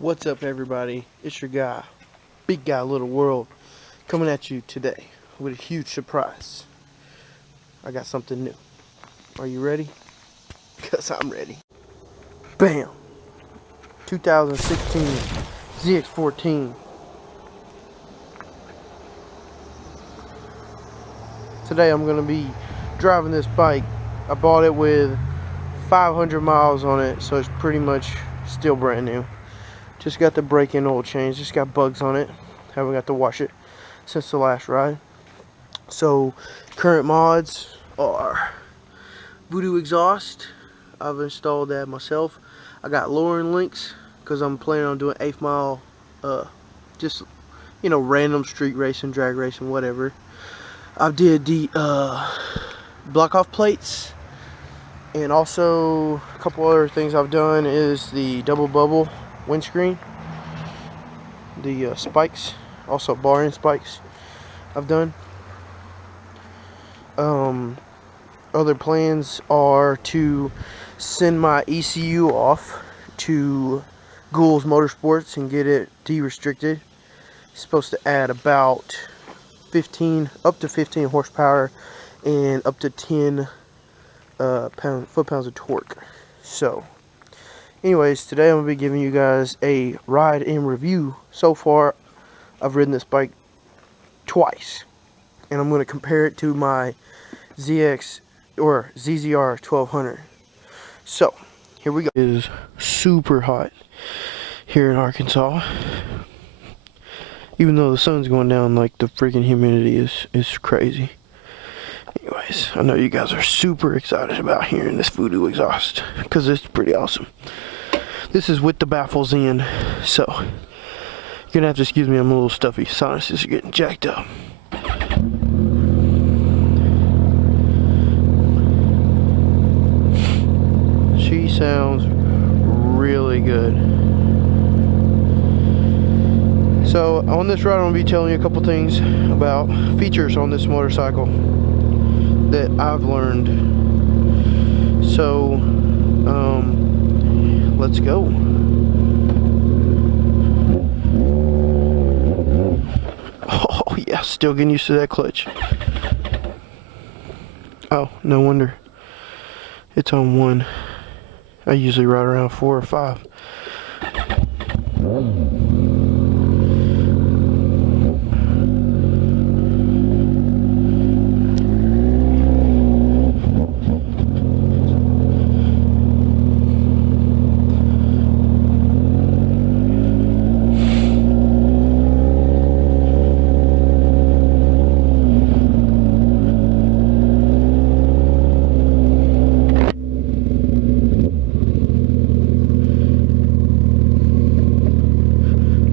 What's up, everybody? It's your guy, Big Guy Little World, coming at you today with a huge surprise. I got something new. Are you ready? Because I'm ready. Bam! 2016 ZX14. Today I'm going to be driving this bike. I bought it with 500 miles on it, so it's pretty much still brand new. Just got the brake-in oil change. Just got bugs on it. Haven't got to wash it since the last ride. So current mods are Voodoo exhaust. I've installed that myself. I got lowering links because I'm planning on doing 8th mile, just random street racing, drag racing, whatever. I did the block off plates, and also a couple other things I've done is the double bubble windscreen, the spikes, also bar end spikes I've done. Other plans are to send my ECU off to Ghoul's Motorsports and get it de-restricted. It's supposed to add about up to 15 horsepower and up to 10 foot-pounds of torque. So anyways, today I'm going to be giving you guys a ride and review. So far, I've ridden this bike twice, and I'm going to compare it to my ZX or ZZR 1200. So, here we go. It is super hot here in Arkansas. Even though the sun's going down, like, the freaking humidity is crazy. Anyways, I know you guys are super excited about hearing this Voodoo exhaust because it's pretty awesome. This is with the baffles in, so you're gonna have to excuse me, I'm a little stuffy. Sinuses are getting jacked up. She sounds really good. So on this ride, I'm gonna be telling you a couple things about features on this motorcycle that I've learned. So let's go. Oh yeah, still getting used to that clutch. Oh, no wonder it's on 1. I usually ride around 4 or 5.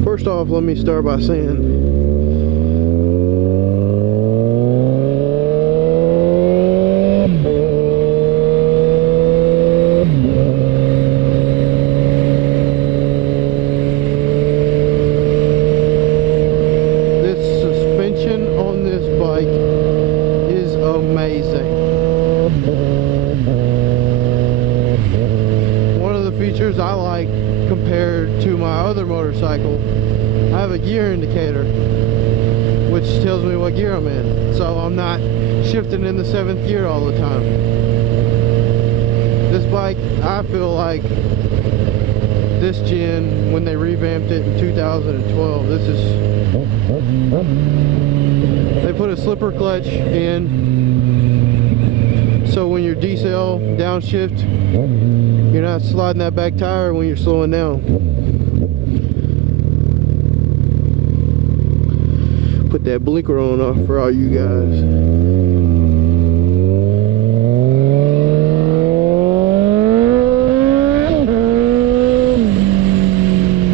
First off, let me start by saying this suspension on this bike is amazing. One of the features I like compared to my other motorcycle, I have a gear indicator which tells me what gear I'm in, so I'm not shifting in the 7th gear all the time. This bike, I feel like this gen, when they revamped it in 2012, they put a slipper clutch in, so when you're decel downshift, you're not sliding that back tire when you're slowing down. Put that blinker on off for all you guys.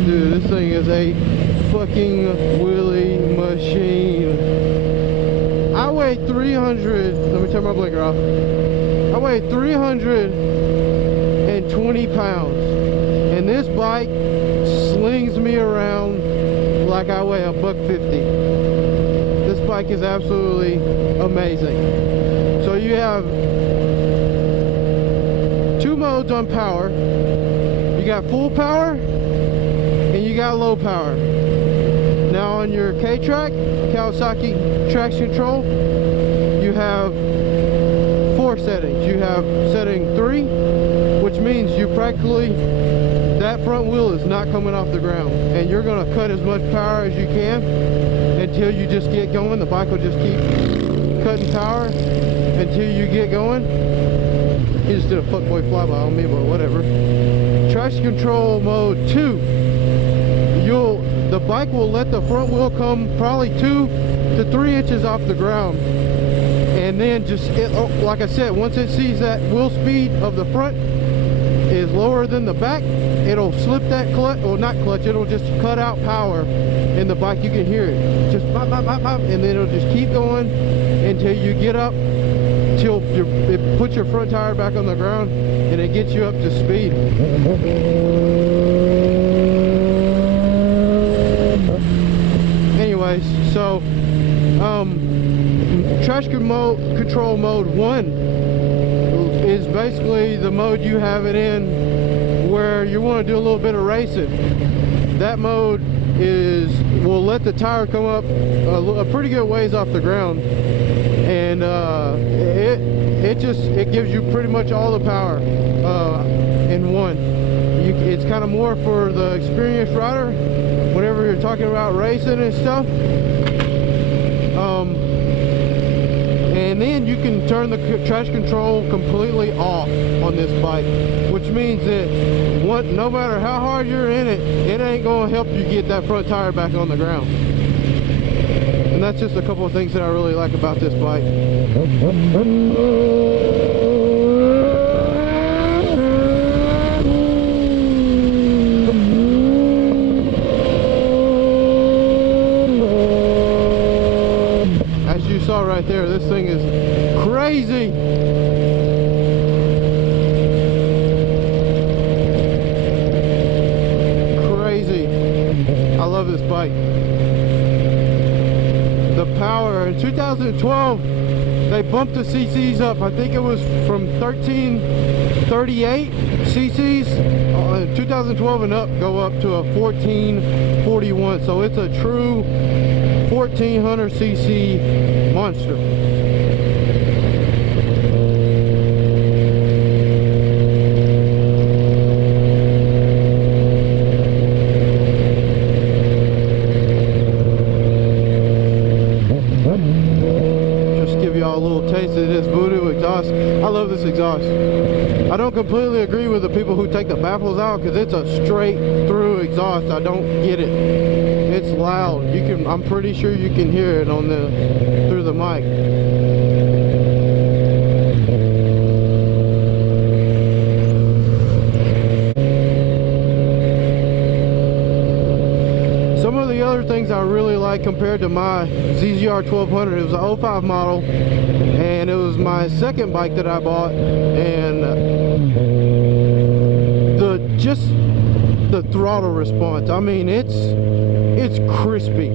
Dude, this thing is a fucking wheelie machine. I weigh 300, let me turn my blinker off. I weigh 320 pounds, and this bike slings me around like I weigh $150. This bike is absolutely amazing. So you have 2 modes on power. You got full power and you got low power. Now on your K-Track, Kawasaki traction control, you have 4 settings. You have setting 3, which means you practically, that front wheel is not coming off the ground, and you're going to cut as much power as you can until you just get going. The bike will just keep cutting power until you get going. He just did a fuckboy flyby on me, but whatever. Traction control mode 2, the bike will let the front wheel come probably 2 to 3 inches off the ground, and then just like I said, once it sees that wheel speed of the front is lower than the back, it'll slip that clutch, or not clutch, it'll just cut out power in the bike. You can hear it just pop, pop, pop, pop, and then it'll just keep going until you get up, till it puts your front tire back on the ground and it gets you up to speed. Anyways, so traction control mode 1 is basically the mode you have it in where you want to do a little bit of racing. That mode will let the tire come up a pretty good ways off the ground, and it gives you pretty much all the power in one. It's kind of more for the experienced rider whenever you're talking about racing and stuff. And then you can turn the traction control completely off on this bike, which means that no matter how hard you're in it, it ain't going to help you get that front tire back on the ground. And that's just a couple of things that I really like about this bike. As you saw right there, this thing is crazy. Crazy. I love this bike. The power in 2012, they bumped the cc's up. I think it was from 1338 cc's in 2012 and up, go up to a 1441. So it's a true 1400 cc monster. Just give y'all a little taste of this voodoo exhaust. I love this exhaust. I don't completely agree with the people who take the baffles out, because it's a straight through exhaust. I don't get it. It's loud. I'm pretty sure you can hear it through the mic. Some of the other things I really like compared to my ZX14, it was an 05 model, and it was my second bike that I bought, and the throttle response, I mean, it's crispy.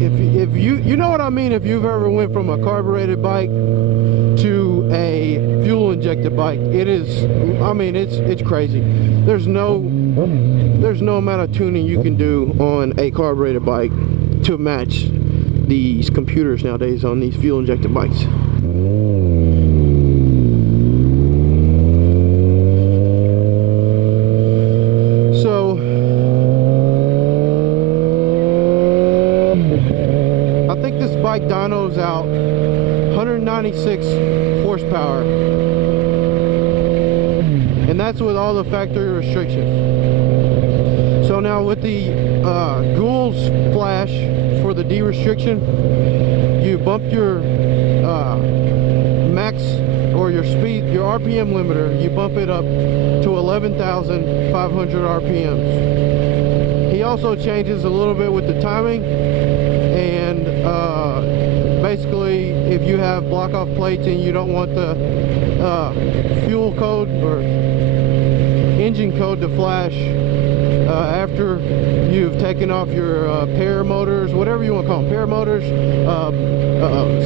If you know what I mean, if you've ever went from a carbureted bike to a fuel injected bike, it's crazy. There's no amount of tuning you can do on a carbureted bike to match these computers nowadays on these fuel injected bikes. So I think this bike dyno's out 196 horsepower, and that's with all the factory restrictions. So now with the Goulds Flash for the D restriction, you bump your max or your speed, your RPM limiter, you bump it up to 11,500 RPMs. He also changes a little bit with the timing, and basically if you have block off plates and you don't want the fuel code or engine code to flash after you've taken off your pair motors, whatever you want to call them, pair motors,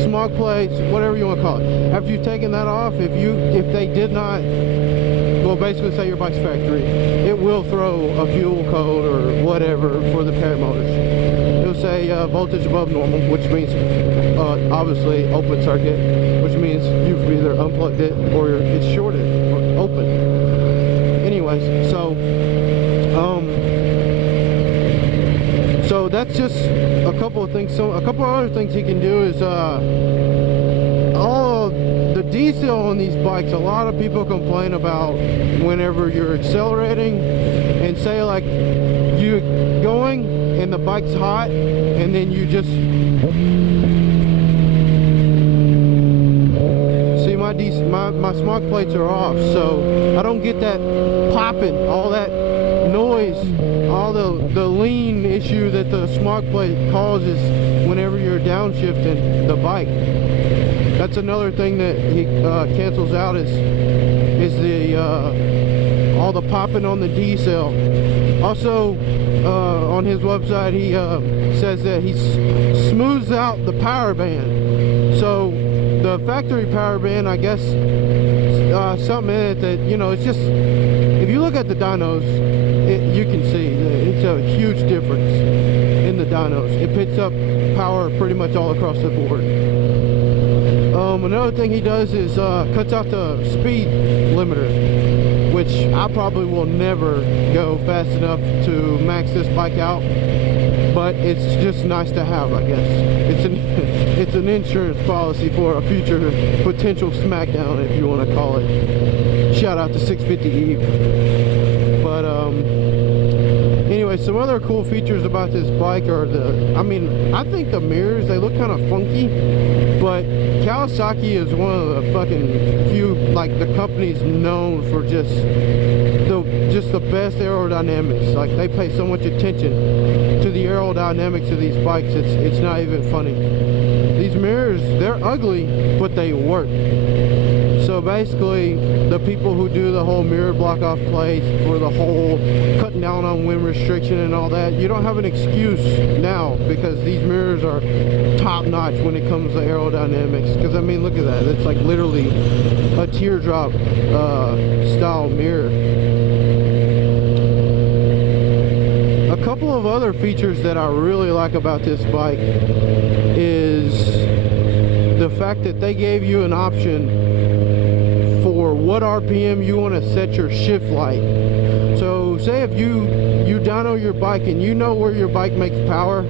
smog plates, whatever you want to call it. After you've taken that off, if they did not go well, basically say your bike's factory, it will throw a fuel code or whatever for the parent motors. It'll say voltage above normal, which means obviously open circuit, which means you've either unplugged it or it's shorted or open. Anyways, so that's just a couple of things. So a couple of other things he can do is all the D-cell on these bikes. A lot of people complain about whenever you're accelerating and say like you're going and the bike's hot and then you just see my smog plates are off, so I don't get that popping, all that noise, all the lean issue that the smog plate causes whenever you're downshifting the bike. That's another thing that he cancels out is the all the popping on the D cell. Also, on his website, he says that he smooths out the power band. So the factory power band, I guess, something in it that, you know, it's just, if you look at the dynos, you can see it's a huge difference in the dynos. It picks up power pretty much all across the board. Another thing he does is cuts out the speed limiter, which I probably will never go fast enough to max this bike out, but it's just nice to have, I guess. It's an insurance policy for a future potential smackdown, if you want to call it. Shout out to 650 Eve. But anyway, some other cool features about this bike are I think the mirrors, they look kind of funky, but Kawasaki is one of the fucking few, like, the company's known for just the best aerodynamics. Like, they pay so much attention to the aerodynamics of these bikes, it's not even funny. These mirrors, they're ugly, but they work. So basically, the people who do the whole mirror block off plates for the whole cutting down on wind restriction and all that, you don't have an excuse now, because these mirrors are top notch when it comes to aerodynamics. Because I mean, look at that, it's like literally a teardrop style mirror. A couple of other features that I really like about this bike is the fact that they gave you an option for what RPM you want to set your shift light. So say if you dyno your bike and you know where your bike makes power,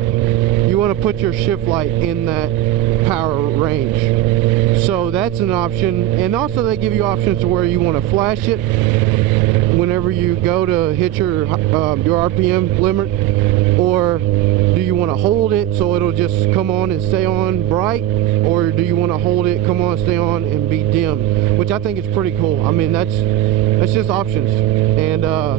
you want to put your shift light in that power range. So that's an option. And also they give you options to where you want to flash it whenever you go to hit your RPM limit, or do you want to hold it so it'll just come on and stay on bright, or do you want to hold it, come on, stay on, and be dim, which I think is pretty cool. I mean, that's just options. And a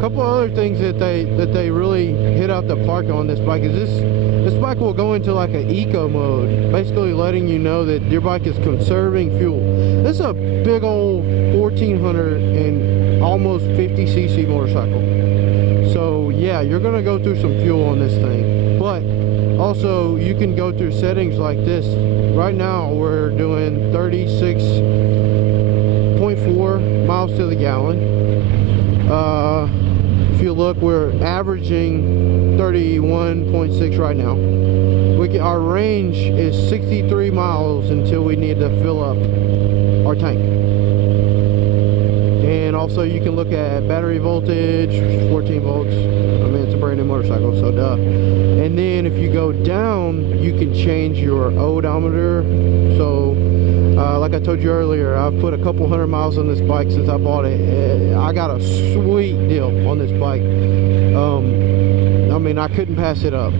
couple other things that they really hit out the park on this bike is this bike will go into like an eco mode, basically letting you know that your bike is conserving fuel. This is a big old 1400 and almost 50 cc motorcycle. So yeah, you're gonna go through some fuel on this thing, but also you can go through settings like this. Right now we're doing 36.4 miles to the gallon. If you look, we're averaging 31.6 right now. Our range is 63 miles until we need to fill up our tank. And also you can look at battery voltage, 14 volts. I mean, it's a brand new motorcycle, so duh. And then if you go down, you can change your odometer. So like I told you earlier, I've put a couple hundred miles on this bike since I bought it. I got a sweet deal on this bike. I mean, I couldn't pass it up.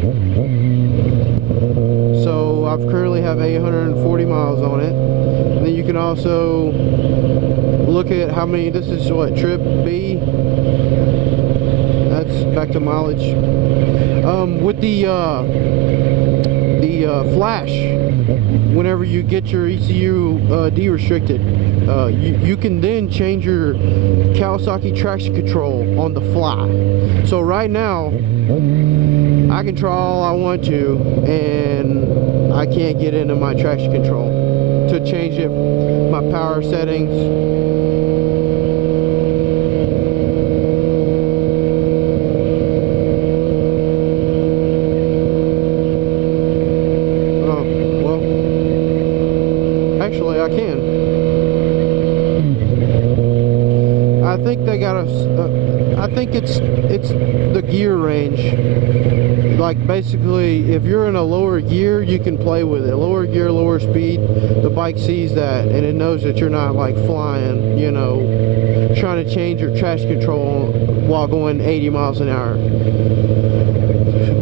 So I've currently have 840 miles on it. And then you can also look at how many, this is what, trip B. That's back to mileage. With the flash, whenever you get your ECU de-restricted, you can then change your Kawasaki traction control on the fly. So right now I can try all I want to and I can't get into my traction control to change it, my power settings. Actually, I can. I think they got a. I think it's the gear range. Like basically, if you're in a lower gear, you can play with it. Lower gear, lower speed. The bike sees that, and it knows that you're not like flying. You know, trying to change your traction control while going 80 miles an hour.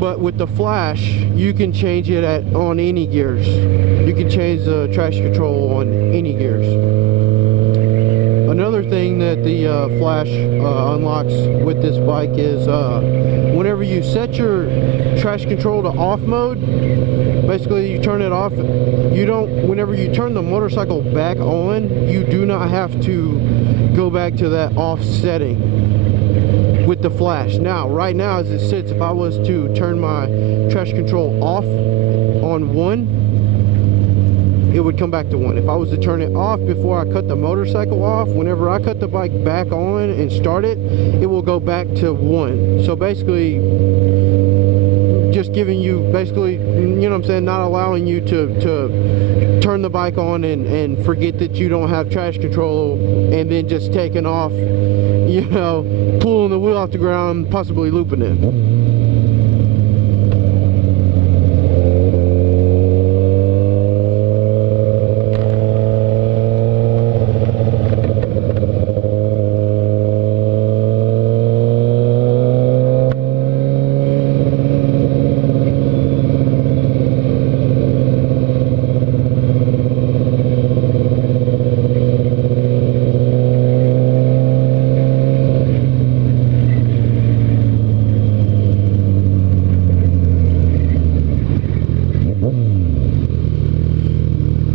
But with the Flash, you can change it on any gears. You can change the traction control on any gears. Another thing that the Flash unlocks with this bike is whenever you set your traction control to off mode, basically you turn it off. You don't. Whenever you turn the motorcycle back on, you do not have to go back to that off setting with the Flash. Now, right now as it sits, if I was to turn my traction control off on 1, it would come back to 1. If I was to turn it off before I cut the motorcycle off, whenever I cut the bike back on and start it, it will go back to 1. So basically, just giving you, basically, you know what I'm saying, not allowing you to turn the bike on and forget that you don't have traction control, and then just taking off, you know, pulling the wheel off the ground, possibly looping it.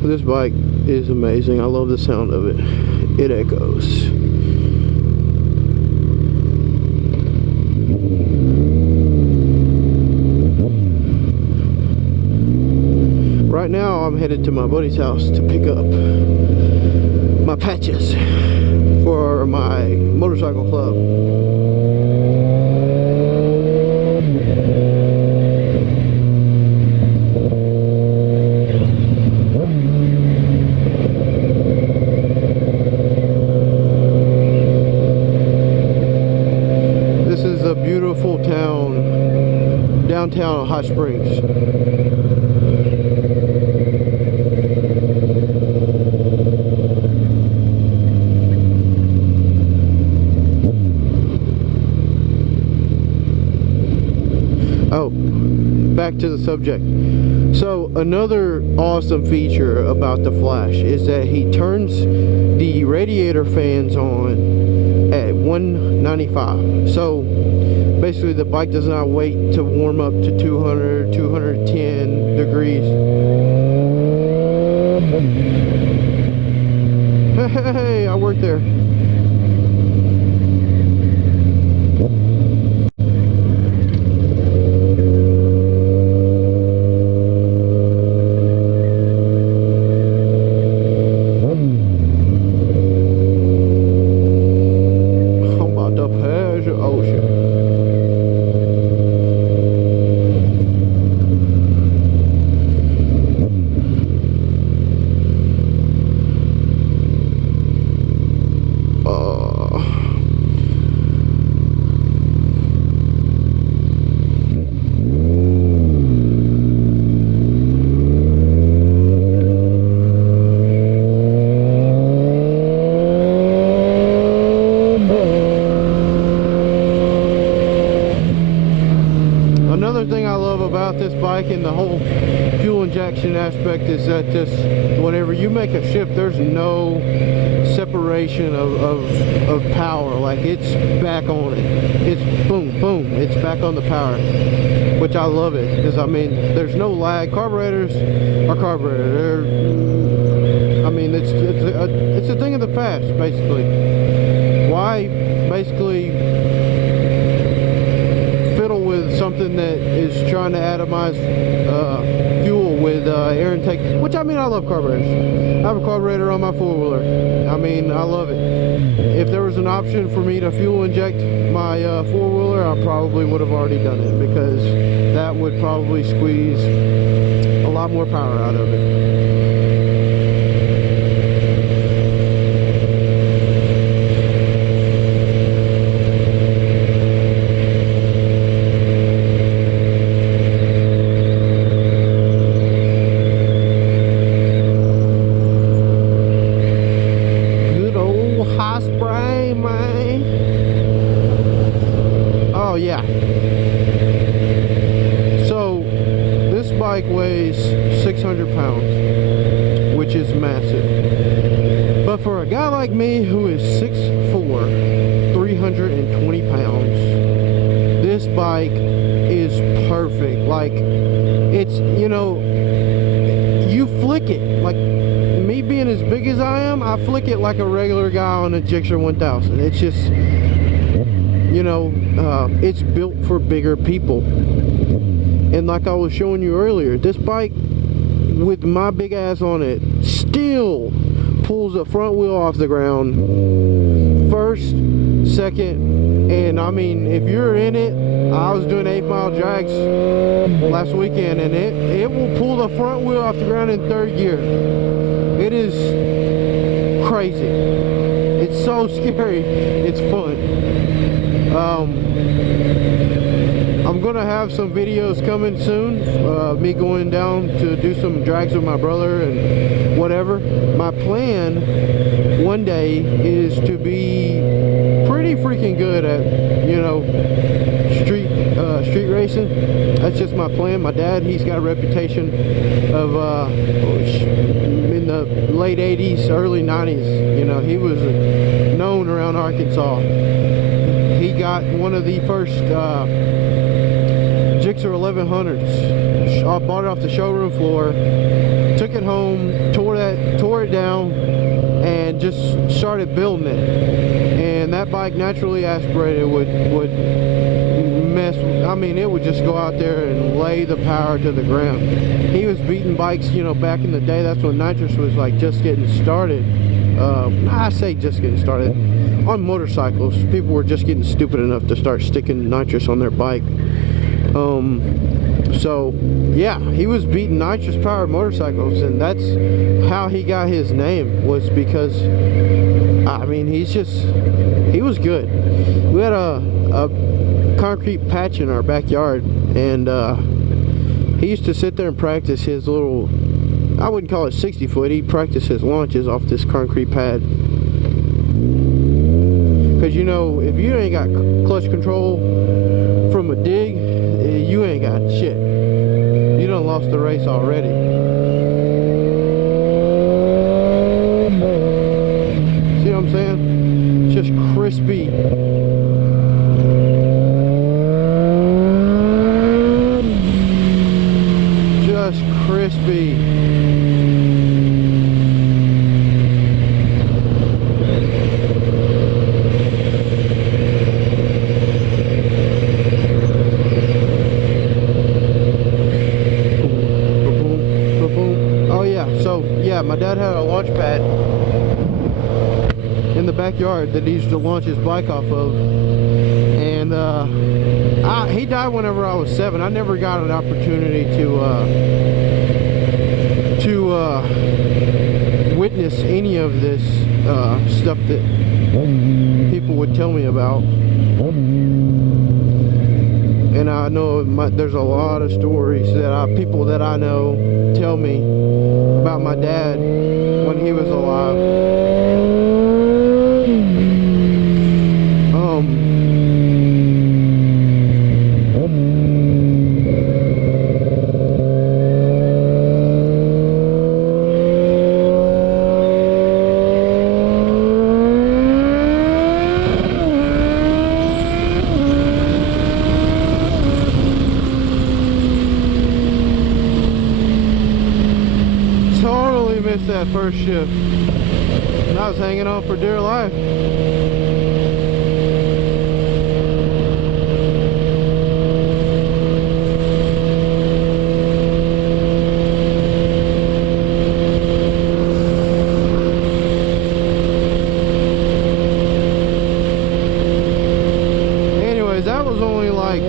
This bike is amazing. I love the sound of it. It echoes. Right now I'm headed to my buddy's house to pick up my patches for my motorcycle club. Beautiful town, downtown Hot Springs. Oh, back to the subject. So another awesome feature about the Flash is that he turns the radiator fans on at 195. So basically the bike does not wait to warm up to 200, 210 degrees. Hey, I work there. About this bike and the whole fuel injection aspect is that this, whenever you make a shift, there's no separation of power. Like, it's back on it. It's boom, boom, it's back on the power, which I love it, because I mean, there's no lag. Carburetors are carburetor. I mean, it's a thing of the past, basically. Why basically fiddle with something that is trying to atomize fuel with air intake, which I mean, I love carburetors. I have a carburetor on my four-wheeler. I mean, I love it. If there was an option for me to fuel inject my four-wheeler, I probably would have already done it, because that would probably squeeze a lot more power out of it. Yeah. So this bike weighs 600 pounds, which is massive. But for a guy like me who is 6'4", 320 pounds, this bike is perfect. Like, it's, you know, you flick it. Like, me being as big as I am, I flick it like a regular guy on a Gixxer 1000. It's just, you know, it's built for bigger people. And like I was showing you earlier, this bike with my big ass on it still pulls the front wheel off the ground first, second, and I mean, if you're in it, I was doing 8-mile drags last weekend, and it will pull the front wheel off the ground in third gear. It is crazy. It's so scary. It's fun. I'm gonna have some videos coming soon, me going down to do some drags with my brother and whatever. My plan one day is to be pretty freaking good at, you know, street racing. That's just my plan. My dad, he's got a reputation of in the late 80s, early 90s, you know, he was known around Arkansas. He got one of the first Gixxer 1100s. I bought it off the showroom floor, took it home, tore it down, and just started building it. And that bike, naturally aspirated, would mess. I mean, it would just go out there and lay the power to the ground. He was beating bikes, you know, back in the day. That's when nitrous was like just getting started. I say just getting started. On motorcycles, people were just getting stupid enough to start sticking nitrous on their bike. So yeah, he was beating nitrous powered motorcycles, and that's how he got his name, was because, I mean, he was good. We had a concrete patch in our backyard, and he used to sit there and practice his little, I wouldn't call it 60-foot, he'd practice his launches off this concrete pad. Because, you know, if you ain't got clutch control from a dig, you ain't got shit. You done lost the race already. See what I'm saying? It's just crispy. Just crispy. My dad had a launch pad in the backyard that he used to launch his bike off of, and he died whenever I was 7. I never got an opportunity to witness any of this stuff that people would tell me about. And I know there's a lot of stories that people that I know tell me about my dad when he was alive. Missed that first shift, and I was hanging on for dear life. like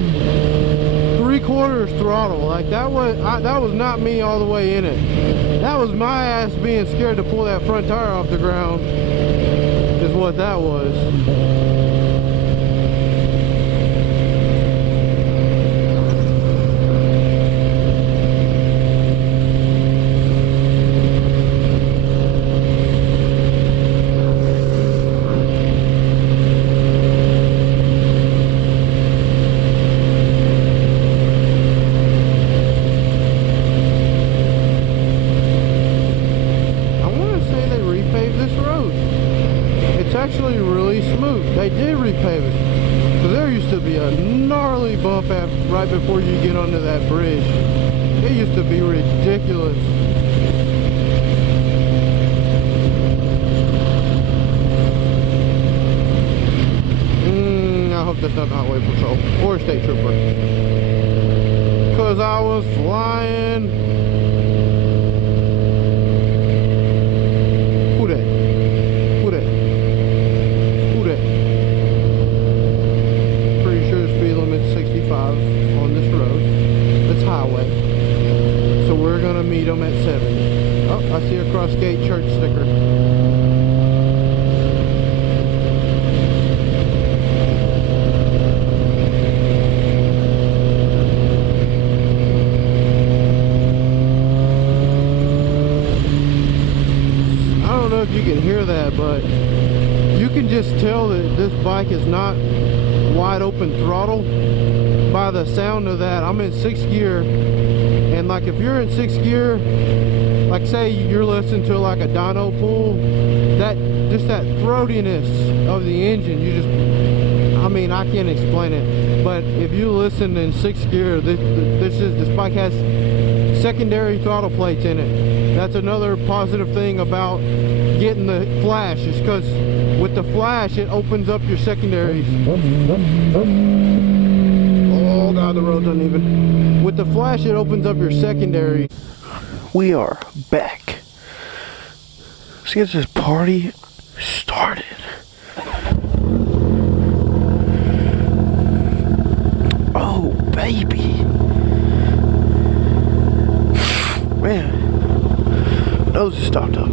3/4 throttle. Like that was not me all the way in it. That was my ass being scared to pull that front tire off the ground, is what that was. Actually really smooth. They did repave it. So there used to be a gnarly bump right before you get onto that bridge. It used to be ridiculous. I hope that's not highway patrol or a state trooper. Cause I was flying. On this road. It's highway. So we're gonna meet them at 70. Oh, I see a Crossgate Church sticker. I don't know if you can hear that, but you can just tell that this bike is not wide open throttle by the sound of that. I'm in 6th gear, and like if you're in 6th gear, like say you're listening to like a dyno pull, that just that throatiness of the engine, you just, I mean, I can't explain it. But if you listen in 6th gear, this bike has secondary throttle plates in it. That's another positive thing about getting the Flash, is because with the Flash it opens up your secondaries. Oh god, the road's uneven. With the Flash it opens up your secondary. We are back. Let's get this party started. Oh baby. Man, nose is stopped up.